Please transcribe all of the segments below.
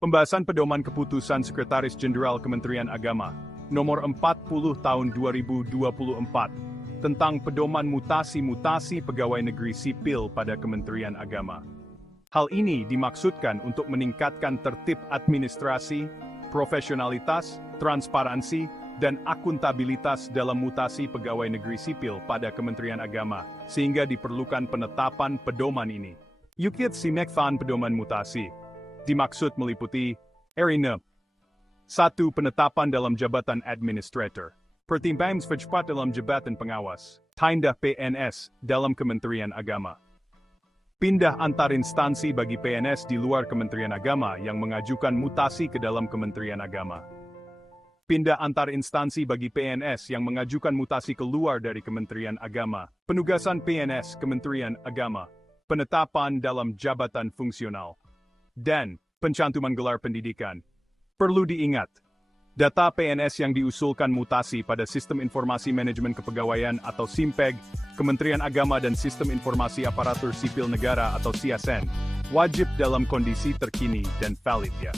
Pembahasan Pedoman Keputusan Sekretaris Jenderal Kementerian Agama, Nomor 40 Tahun 2024, tentang Pedoman Mutasi-Mutasi Pegawai Negeri Sipil pada Kementerian Agama. Hal ini dimaksudkan untuk meningkatkan tertib administrasi, profesionalitas, transparansi, dan akuntabilitas dalam mutasi pegawai negeri sipil pada Kementerian Agama, sehingga diperlukan penetapan pedoman ini. Yukit Simekfan Pedoman Mutasi dimaksud meliputi Erina 1. Penetapan dalam jabatan administrator. Pertimbangan cepat dalam jabatan pengawas. Tindah PNS dalam Kementerian Agama. Pindah antar instansi bagi PNS di luar Kementerian Agama yang mengajukan mutasi ke dalam Kementerian Agama. Pindah antar instansi bagi PNS yang mengajukan mutasi keluar dari Kementerian Agama. Penugasan PNS Kementerian Agama. Penetapan dalam jabatan fungsional. Dan pencantuman gelar pendidikan. Perlu diingat, data PNS yang diusulkan mutasi pada Sistem Informasi Manajemen Kepegawaian atau SIMPEG, Kementerian Agama dan Sistem Informasi Aparatur Sipil Negara atau CSN, wajib dalam kondisi terkini dan valid ya.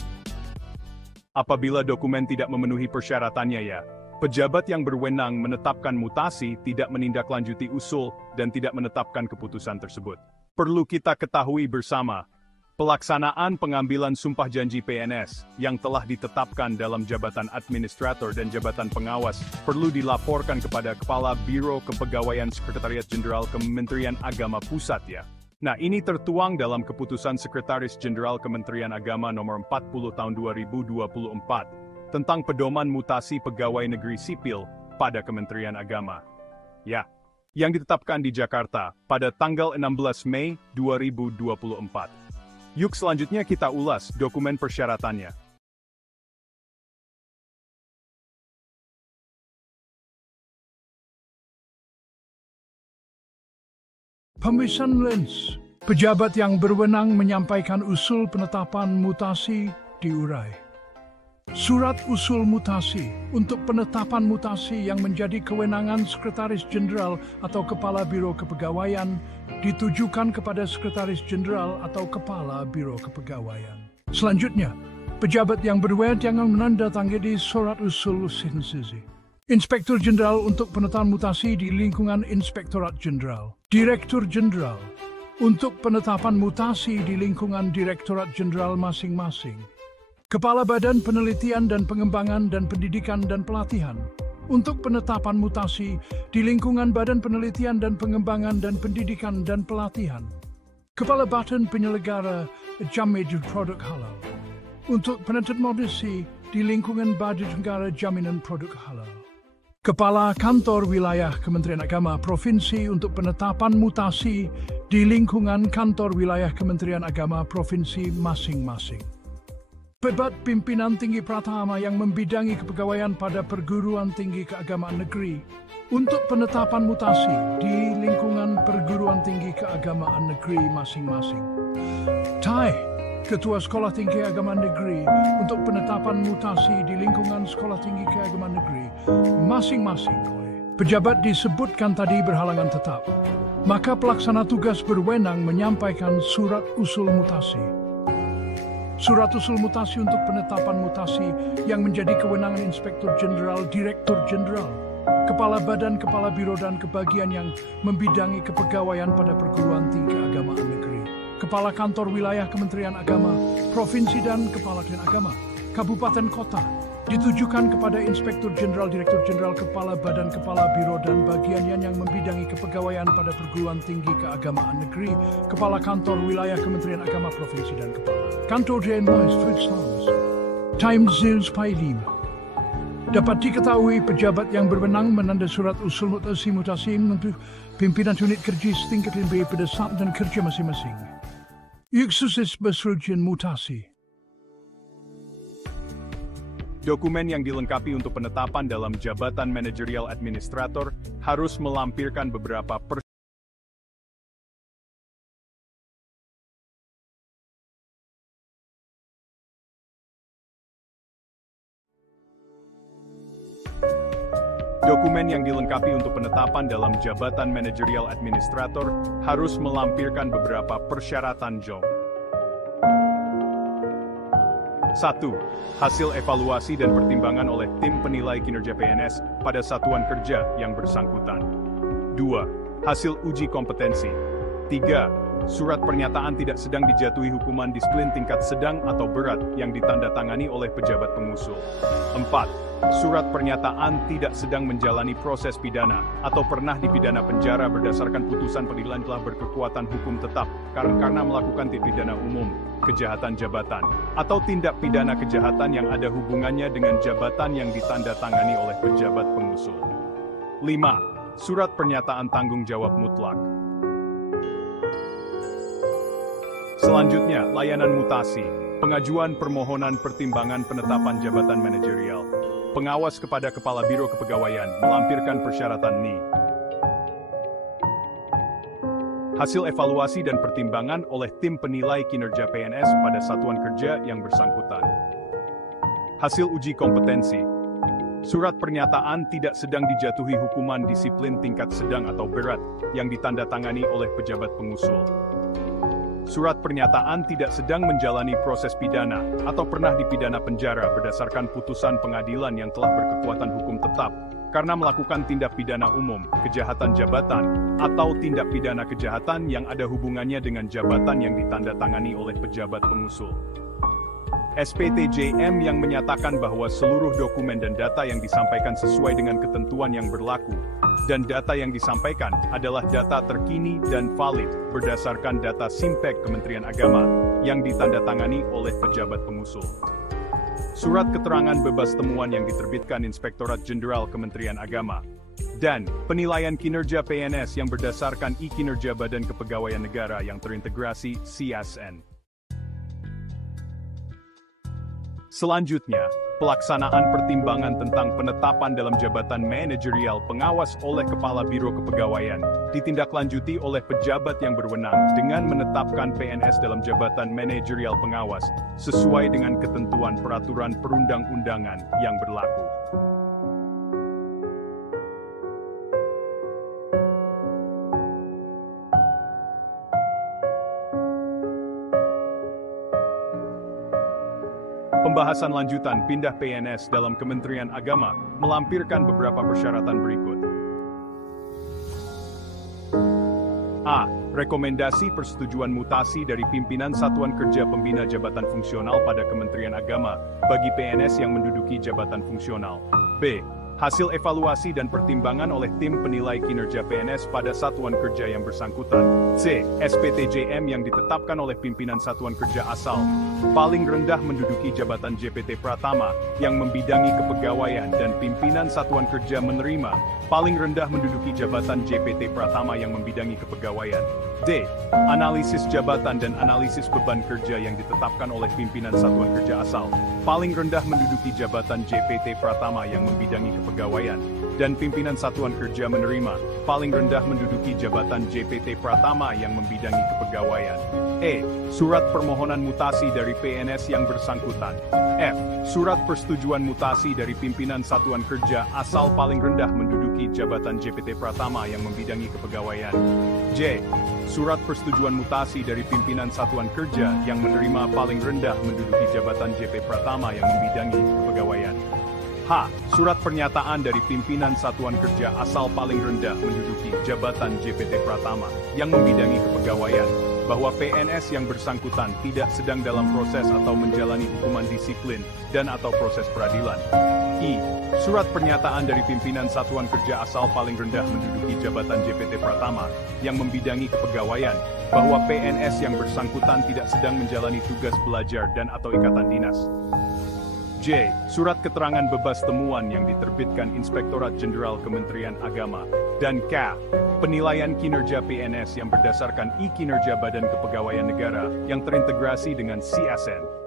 Apabila dokumen tidak memenuhi persyaratannya ya, pejabat yang berwenang menetapkan mutasi tidak menindaklanjuti usul dan tidak menetapkan keputusan tersebut. Perlu kita ketahui bersama, pelaksanaan pengambilan sumpah janji PNS yang telah ditetapkan dalam jabatan administrator dan jabatan pengawas perlu dilaporkan kepada Kepala Biro Kepegawaian Sekretariat Jenderal Kementerian Agama Pusat ya. Nah, ini tertuang dalam Keputusan Sekretaris Jenderal Kementerian Agama Nomor 40 Tahun 2024 tentang Pedoman Mutasi Pegawai Negeri Sipil pada Kementerian Agama. Ya, yang ditetapkan di Jakarta pada tanggal 16 Mei 2024. Yuk selanjutnya kita ulas dokumen persyaratannya. Pemeriksaan Lens. Pejabat yang berwenang menyampaikan usul penetapan mutasi diurai. Surat usul mutasi untuk penetapan mutasi yang menjadi kewenangan Sekretaris Jenderal atau Kepala Biro Kepegawaian ditujukan kepada Sekretaris Jenderal atau Kepala Biro Kepegawaian. Selanjutnya, pejabat yang berwenang menandatangani surat usul sintesis. Inspektur Jenderal untuk penetapan mutasi di lingkungan Inspektorat Jenderal. Direktur Jenderal untuk penetapan mutasi di lingkungan Direktorat Jenderal masing-masing. Kepala Badan Penelitian dan Pengembangan dan Pendidikan dan Pelatihan untuk penetapan mutasi di lingkungan Badan Penelitian dan Pengembangan dan Pendidikan dan Pelatihan. Kepala Badan Penyelenggara Jaminan Produk Halal untuk penetapan mutasi di lingkungan Badan Negara Jaminan Produk Halal. Kepala Kantor Wilayah Kementerian Agama Provinsi untuk penetapan mutasi di lingkungan Kantor Wilayah Kementerian Agama Provinsi masing-masing. Pejabat pimpinan tinggi Pratama yang membidangi kepegawaian pada perguruan tinggi keagamaan negeri untuk penetapan mutasi di lingkungan perguruan tinggi keagamaan negeri masing-masing. Ketua Sekolah Tinggi Keagamaan Negeri untuk penetapan mutasi di lingkungan Sekolah Tinggi Keagamaan Negeri masing-masing. Pejabat disebutkan tadi berhalangan tetap, maka pelaksana tugas berwenang menyampaikan surat usul mutasi. Surat usul mutasi untuk penetapan mutasi yang menjadi kewenangan Inspektur Jenderal, Direktur Jenderal, Kepala Badan, Kepala Biro dan Kebagian yang membidangi kepegawaian pada perguruan tinggi keagamaan negeri, Kepala Kantor Wilayah Kementerian Agama, Provinsi dan Kepala Kementerian Agama, Kabupaten Kota, ditujukan kepada Inspektur Jenderal, Direktur Jenderal, Kepala Badan, Kepala Biro dan Bagian yang membidangi kepegawaian pada perguruan tinggi keagamaan negeri, Kepala Kantor Wilayah Kementerian Agama Provinsi dan Kepala Kantor Jenderal Time Zil Spy 5. Dapat diketahui pejabat yang berwenang menanda surat usul mutasi untuk pimpinan unit kerja setingkat lebih pada saat dan kerja masing-masing. Yuksusis berserujian mutasi. Dokumen yang dilengkapi untuk penetapan dalam jabatan manajerial administrator harus melampirkan beberapa Dokumen yang dilengkapi untuk penetapan dalam jabatan manajerial administrator harus melampirkan beberapa persyaratan job. 1. Hasil evaluasi dan pertimbangan oleh tim penilai kinerja PNS pada satuan kerja yang bersangkutan. 2. Hasil uji kompetensi. 3. Surat pernyataan tidak sedang dijatuhi hukuman disiplin tingkat sedang atau berat yang ditandatangani oleh pejabat pengusul. 4. Surat pernyataan tidak sedang menjalani proses pidana atau pernah dipidana penjara berdasarkan putusan pengadilan telah berkekuatan hukum tetap karena melakukan tindak pidana umum, kejahatan jabatan, atau tindak pidana kejahatan yang ada hubungannya dengan jabatan yang ditandatangani oleh pejabat pengusul. 5. Surat pernyataan tanggung jawab mutlak. Selanjutnya, layanan mutasi, pengajuan permohonan pertimbangan penetapan jabatan manajerial. Pengawas kepada Kepala Biro Kepegawaian melampirkan persyaratan NI. Hasil evaluasi dan pertimbangan oleh tim penilai kinerja PNS pada satuan kerja yang bersangkutan. Hasil uji kompetensi. Surat pernyataan tidak sedang dijatuhi hukuman disiplin tingkat sedang atau berat yang ditandatangani oleh pejabat pengusul. Surat pernyataan tidak sedang menjalani proses pidana atau pernah dipidana penjara berdasarkan putusan pengadilan yang telah berkekuatan hukum tetap karena melakukan tindak pidana umum, kejahatan jabatan, atau tindak pidana kejahatan yang ada hubungannya dengan jabatan yang ditandatangani oleh pejabat pengusul. SPTJM yang menyatakan bahwa seluruh dokumen dan data yang disampaikan sesuai dengan ketentuan yang berlaku, dan data yang disampaikan adalah data terkini dan valid berdasarkan data Simpek Kementerian Agama yang ditandatangani oleh pejabat pengusul. Surat keterangan bebas temuan yang diterbitkan Inspektorat Jenderal Kementerian Agama, dan penilaian kinerja PNS yang berdasarkan I-Kinerja Badan Kepegawaian Negara yang terintegrasi CSN. Selanjutnya, pelaksanaan pertimbangan tentang penetapan dalam jabatan manajerial pengawas oleh Kepala Biro Kepegawaian ditindaklanjuti oleh pejabat yang berwenang dengan menetapkan PNS dalam jabatan manajerial pengawas sesuai dengan ketentuan peraturan perundang-undangan yang berlaku. Pembahasan lanjutan pindah PNS dalam Kementerian Agama melampirkan beberapa persyaratan berikut. A. Rekomendasi persetujuan mutasi dari pimpinan Satuan Kerja Pembina Jabatan Fungsional pada Kementerian Agama bagi PNS yang menduduki jabatan fungsional. B. Hasil evaluasi dan pertimbangan oleh tim penilai kinerja PNS pada satuan kerja yang bersangkutan. C. SPTJM yang ditetapkan oleh pimpinan satuan kerja asal paling rendah menduduki jabatan JPT Pratama yang membidangi kepegawaian dan pimpinan satuan kerja menerima paling rendah menduduki jabatan JPT Pratama yang membidangi kepegawaian. D. Analisis jabatan dan analisis beban kerja yang ditetapkan oleh pimpinan satuan kerja asal paling rendah menduduki jabatan JPT Pratama yang membidangi kepegawaian dan pimpinan satuan kerja menerima paling rendah menduduki jabatan JPT Pratama yang membidangi kepegawaian. E. Surat permohonan mutasi dari PNS yang bersangkutan. F. Surat persetujuan mutasi dari pimpinan satuan kerja asal paling rendah menduduki jabatan JPT Pratama yang membidangi kepegawaian. J. Surat persetujuan mutasi dari pimpinan satuan kerja yang menerima paling rendah menduduki jabatan JP Pratama yang membidangi kepegawaian. H. Surat pernyataan dari pimpinan satuan kerja asal paling rendah menduduki jabatan JPT Pratama yang membidangi kepegawaian bahwa PNS yang bersangkutan tidak sedang dalam proses atau menjalani hukuman disiplin dan atau proses peradilan. I. Surat pernyataan dari pimpinan satuan kerja asal paling rendah menduduki jabatan JPT Pratama yang membidangi kepegawaian bahwa PNS yang bersangkutan tidak sedang menjalani tugas belajar dan atau ikatan dinas. J. Surat keterangan bebas temuan yang diterbitkan Inspektorat Jenderal Kementerian Agama. Dan K. Penilaian kinerja PNS yang berdasarkan I-Kinerja Badan Kepegawaian Negara yang terintegrasi dengan CSN.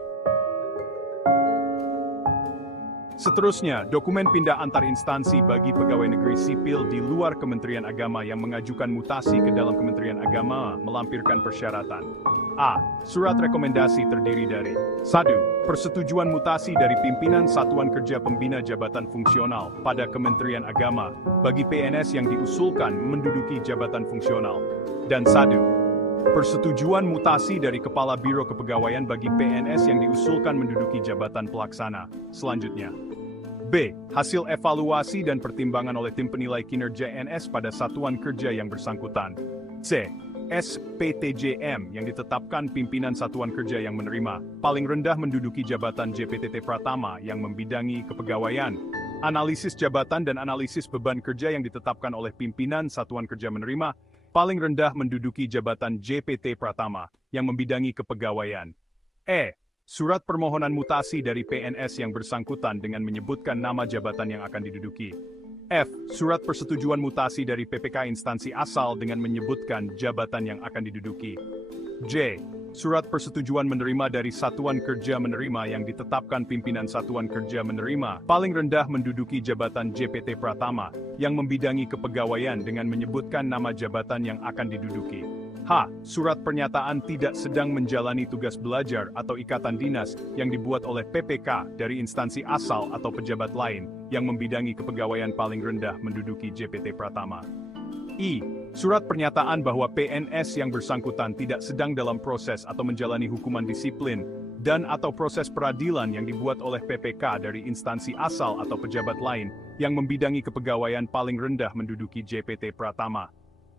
Seterusnya, dokumen pindah antar instansi bagi pegawai negeri sipil di luar Kementerian Agama yang mengajukan mutasi ke dalam Kementerian Agama melampirkan persyaratan. A. Surat rekomendasi terdiri dari 1. Persetujuan mutasi dari pimpinan Satuan Kerja Pembina Jabatan Fungsional pada Kementerian Agama bagi PNS yang diusulkan menduduki jabatan fungsional. Dan 1. Persetujuan mutasi dari Kepala Biro Kepegawaian bagi PNS yang diusulkan menduduki jabatan pelaksana. Selanjutnya. B. Hasil evaluasi dan pertimbangan oleh tim penilai kinerja NS pada satuan kerja yang bersangkutan. C. SPTJM yang ditetapkan pimpinan satuan kerja yang menerima, paling rendah menduduki jabatan JPTT Pratama yang membidangi kepegawaian. Analisis jabatan dan analisis beban kerja yang ditetapkan oleh pimpinan satuan kerja menerima, paling rendah menduduki jabatan JPT Pratama yang membidangi kepegawaian. E. Surat permohonan mutasi dari PNS yang bersangkutan dengan menyebutkan nama jabatan yang akan diduduki. F. Surat persetujuan mutasi dari PPK instansi asal dengan menyebutkan jabatan yang akan diduduki. J. Surat persetujuan menerima dari satuan kerja menerima yang ditetapkan pimpinan satuan kerja menerima, paling rendah menduduki jabatan JPT Pratama yang membidangi kepegawaian dengan menyebutkan nama jabatan yang akan diduduki. H. Surat pernyataan tidak sedang menjalani tugas belajar atau ikatan dinas yang dibuat oleh PPK dari instansi asal atau pejabat lain yang membidangi kepegawaian paling rendah menduduki JPT Pratama. I. Surat pernyataan bahwa PNS yang bersangkutan tidak sedang dalam proses atau menjalani hukuman disiplin dan atau proses peradilan yang dibuat oleh PPK dari instansi asal atau pejabat lain yang membidangi kepegawaian paling rendah menduduki JPT Pratama.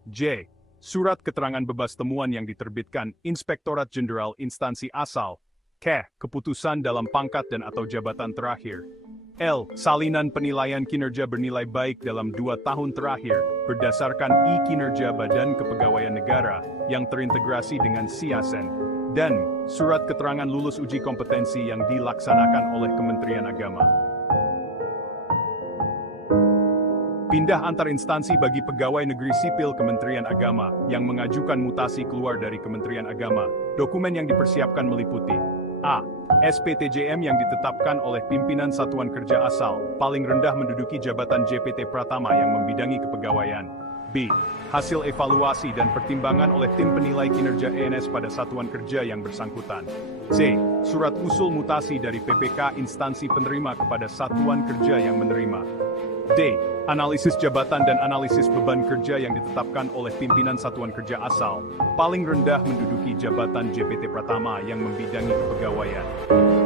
J. Surat keterangan bebas temuan yang diterbitkan Inspektorat Jenderal Instansi Asal. K. Keputusan dalam pangkat dan atau jabatan terakhir. L. Salinan penilaian kinerja bernilai baik dalam 2 tahun terakhir berdasarkan kinerja Badan Kepegawaian Negara yang terintegrasi dengan CIASN. Dan surat keterangan lulus uji kompetensi yang dilaksanakan oleh Kementerian Agama. Pindah antar instansi bagi pegawai negeri sipil Kementerian Agama yang mengajukan mutasi keluar dari Kementerian Agama. Dokumen yang dipersiapkan meliputi A. SPTJM yang ditetapkan oleh pimpinan satuan kerja asal, paling rendah menduduki jabatan JPT Pratama yang membidangi kepegawaian. B. Hasil evaluasi dan pertimbangan oleh tim penilai kinerja ENS pada satuan kerja yang bersangkutan. C. Surat usul mutasi dari PPK instansi penerima kepada satuan kerja yang menerima. D. Analisis jabatan dan analisis beban kerja yang ditetapkan oleh pimpinan satuan kerja asal, paling rendah menduduki jabatan JPT Pratama yang membidangi kepegawaian.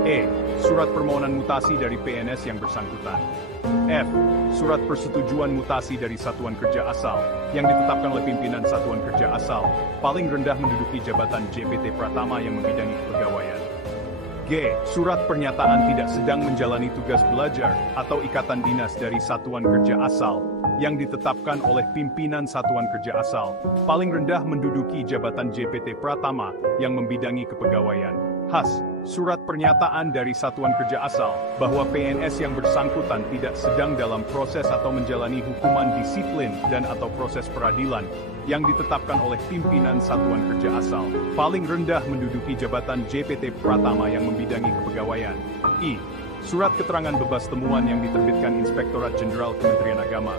E. Surat permohonan mutasi dari PNS yang bersangkutan. F. Surat persetujuan mutasi dari satuan kerja asal yang ditetapkan oleh pimpinan satuan kerja asal, paling rendah menduduki jabatan JPT Pratama yang membidangi kepegawaian. G. Surat pernyataan tidak sedang menjalani tugas belajar atau ikatan dinas dari satuan kerja asal yang ditetapkan oleh pimpinan satuan kerja asal, paling rendah menduduki jabatan JPT Pratama yang membidangi kepegawaian. H. Surat pernyataan dari satuan kerja asal bahwa PNS yang bersangkutan tidak sedang dalam proses atau menjalani hukuman disiplin dan atau proses peradilan yang ditetapkan oleh pimpinan satuan kerja asal, paling rendah menduduki jabatan JPT Pratama yang membidangi kepegawaian. I. Surat keterangan bebas temuan yang diterbitkan Inspektorat Jenderal Kementerian Agama.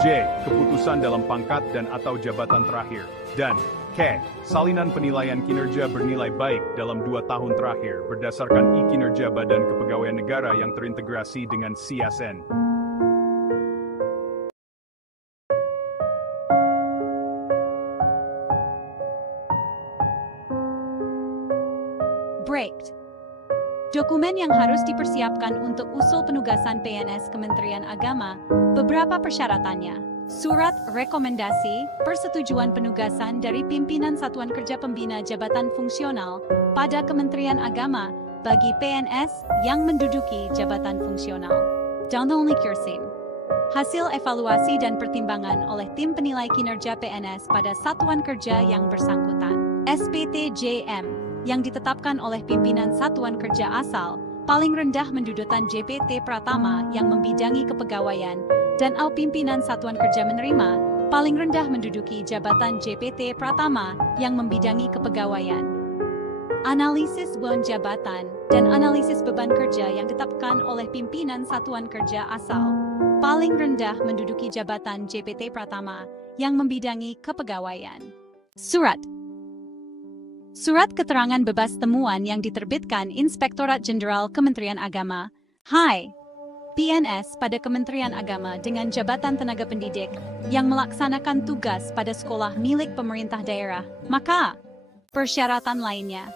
J. Keputusan dalam pangkat dan atau jabatan terakhir. Dan K. Salinan penilaian kinerja bernilai baik dalam 2 tahun terakhir berdasarkan kinerja Badan Kepegawaian Negara yang terintegrasi dengan CIASN. Break. Dokumen yang harus dipersiapkan untuk usul penugasan PNS Kementerian Agama, beberapa persyaratannya. Surat rekomendasi persetujuan penugasan dari pimpinan Satuan Kerja Pembina Jabatan Fungsional pada Kementerian Agama bagi PNS yang menduduki jabatan fungsional. Contoh Kirsim. Hasil evaluasi dan pertimbangan oleh tim penilai kinerja PNS pada satuan kerja yang bersangkutan. SPTJM yang ditetapkan oleh pimpinan satuan kerja asal, paling rendah mendudukan JPT Pratama yang membidangi kepegawaian, dan pimpinan satuan kerja menerima, paling rendah menduduki jabatan JPT Pratama yang membidangi kepegawaian. Analisis beban jabatan dan analisis beban kerja yang ditetapkan oleh pimpinan satuan kerja asal, paling rendah menduduki jabatan JPT Pratama yang membidangi kepegawaian. Surat keterangan bebas temuan yang diterbitkan Inspektorat Jenderal Kementerian Agama. Hai. PNS pada Kementerian Agama dengan jabatan tenaga pendidik yang melaksanakan tugas pada sekolah milik pemerintah daerah, maka persyaratan lainnya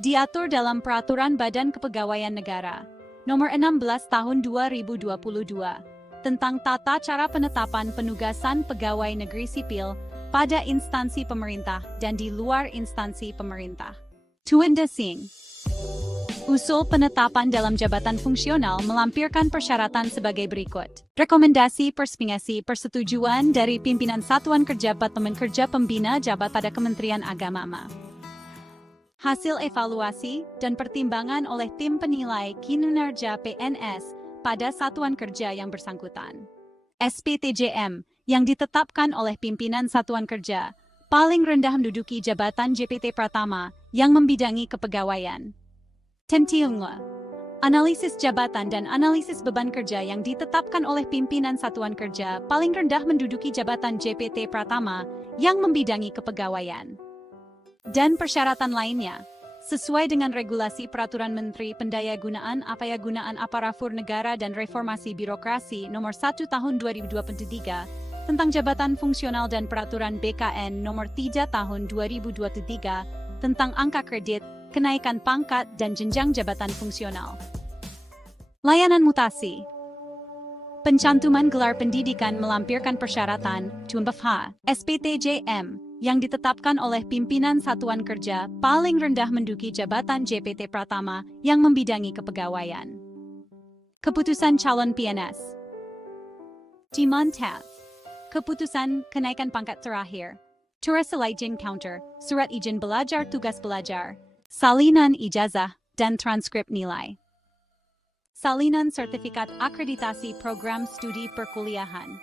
diatur dalam Peraturan Badan Kepegawaian Negara Nomor 16 Tahun 2022 tentang tata cara penetapan penugasan pegawai negeri sipil pada instansi pemerintah dan di luar instansi pemerintah. Tuanda Singh. Usul penetapan dalam jabatan fungsional melampirkan persyaratan sebagai berikut. Rekomendasi persetujuan dari pimpinan Satuan Kerja Departemen Kerja Pembina Jabat pada Kementerian Agama. Hasil evaluasi dan pertimbangan oleh tim penilai kinerja PNS pada Satuan Kerja yang bersangkutan. SPTJM yang ditetapkan oleh pimpinan Satuan Kerja paling rendah menduduki jabatan JPT Pratama yang membidangi kepegawaian. Tentiungla. Analisis jabatan dan analisis beban kerja yang ditetapkan oleh pimpinan Satuan Kerja paling rendah menduduki jabatan JPT Pratama yang membidangi kepegawaian. Dan persyaratan lainnya, sesuai dengan regulasi Peraturan Menteri Pendayagunaan Aparatur Negara dan Reformasi Birokrasi Nomor 1 Tahun 2023 tentang Jabatan Fungsional dan Peraturan BKN Nomor 3 Tahun 2023 tentang angka kredit, kenaikan pangkat dan jenjang jabatan fungsional. Layanan mutasi. Pencantuman gelar pendidikan melampirkan persyaratan (H) SPTJM yang ditetapkan oleh pimpinan Satuan Kerja paling rendah menduduki jabatan JPT Pratama yang membidangi kepegawaian. Keputusan calon PNS. Dimantap. Keputusan kenaikan pangkat terakhir. Turas Selaijin Counter, Surat Izin Belajar Tugas Belajar, Salinan Ijazah, dan Transkrip Nilai. Salinan Sertifikat Akreditasi Program Studi Perkuliahan.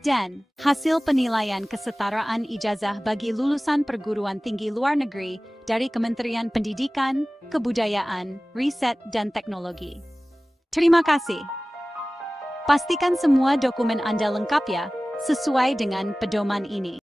Dan hasil penilaian kesetaraan ijazah bagi lulusan perguruan tinggi luar negeri dari Kementerian Pendidikan, Kebudayaan, Riset, dan Teknologi. Terima kasih. Pastikan semua dokumen Anda lengkap ya, sesuai dengan pedoman ini.